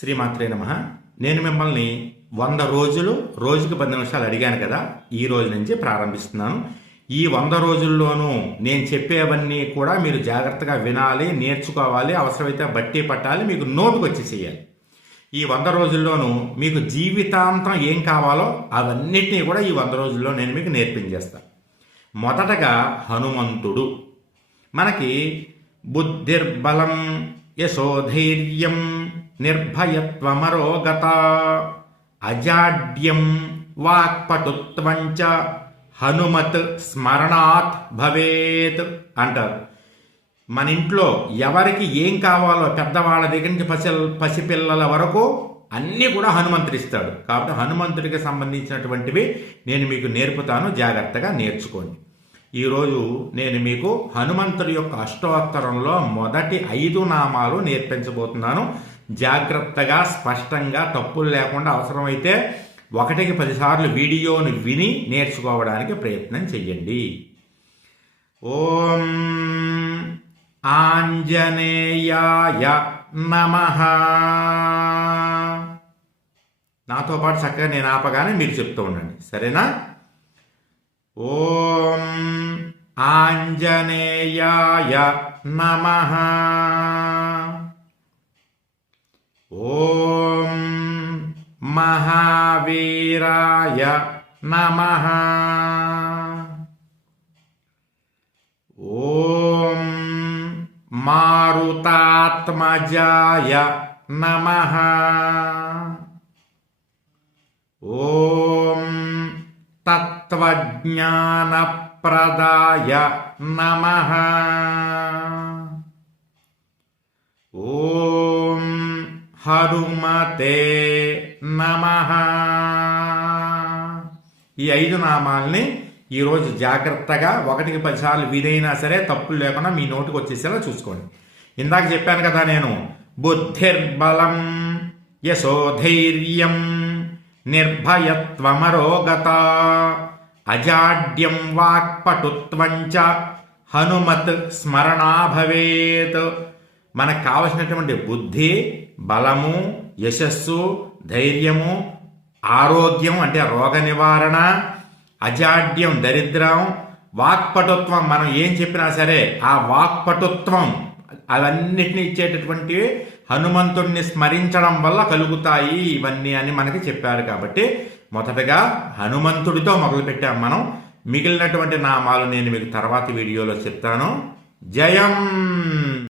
శ్రీమాత్రే నమః. నేను మిమ్మల్ని 100 రోజులు రోజుకి 10 నిమిషాలు అడిగాను కదా, ఈ రోజు నుంచి ప్రారంభిస్తున్నాను. ఈ 100 రోజుల్లోనూ నేను చెప్పేవన్నీ కూడా మీరు జాగ్రత్తగా వినాలి, నేర్చుకోవాలి, అవసరమైతే బట్టి పట్టాలి, మీకు నోటుకు వచ్చి చేయాలి. ఈ 100 రోజుల్లోనూ మీకు జీవితాంతం ఏం కావాలో అవన్నిటినీ కూడా ఈ 100 రోజుల్లో నేను మీకు నేర్పించేస్తాను. మొదటగా హనుమంతుడు. మనకి బుద్ధిర్బలం యశోధైర్యం నిర్భయత్వమరోగత అజాడ్యం వాక్పటుత్వంచ హనుమత్ స్మరణాత్ భవేత్ అంటారు. మన ఇంట్లో ఎవరికి ఏం కావాలో పెద్దవాళ్ళ దగ్గర నుంచి పసిపిల్లల వరకు అన్నీ కూడా హనుమంతుడిస్తాడు. కాబట్టి హనుమంతుడికి సంబంధించినటువంటివి నేను మీకు నేర్పుతాను, జాగ్రత్తగా నేర్చుకోండి. ఈరోజు నేను మీకు హనుమంతుడి యొక్క అష్టోత్తరంలో మొదటి 5 నామాలు నేర్పించబోతున్నాను. జాగ్రత్తగా స్పష్టంగా తప్పులు లేకుండా అవసరమైతే 1కి 10 సార్లు వీడియోను విని నేర్చుకోవడానికి ప్రయత్నం చెయ్యండి. ఓం ఆంజనేయాయ నమః. నాతో పాటు చక్కగా నేను ఆపగానే మీరు చెప్తూ ఉండండి, సరేనా? ఓం ఆంజనేయాయ నమః. ఓం మహావీరాయ నమః. ఓం మారుతాత్మజాయ నమః. ఓం తత్వజ్ఞానప్రదాయ నమః. ఓం హనుమతే నమః. ఈ 5 నామాల్ని ఈరోజు జాగ్రత్తగా 1కి 10 సార్లు వినైనా సరే తప్పులు లేకుండా మీ నోటికి వచ్చేసేలా చూసుకోండి. ఇందాక చెప్పాను కదా, నేను బుద్ధిర్బలం యశోధైర్యం నిర్భయత్వమరోగత అజాడ్యం వాక్పటుత్వంచ హనుమత్ స్మరణా భవేత్. మనకు కావలసినటువంటి బుద్ధి, బలము, యశస్సు, ధైర్యము, ఆరోగ్యం అంటే రోగ నివారణ, అజాడ్యం దరిద్రం, వాక్పటుత్వం మనం ఏం చెప్పినా సరే ఆ వాక్పటుత్వం అవన్నిటిని ఇచ్చేటటువంటి హనుమంతుడిని స్మరించడం వల్ల కలుగుతాయి ఇవన్నీ అని మనకి చెప్పారు. కాబట్టి మొదటగా హనుమంతుడితో మొదలుపెట్టాం మనం. మిగిలినటువంటి నామాలు నేను మీకు తర్వాతి వీడియోలో చెప్తాను. జయం.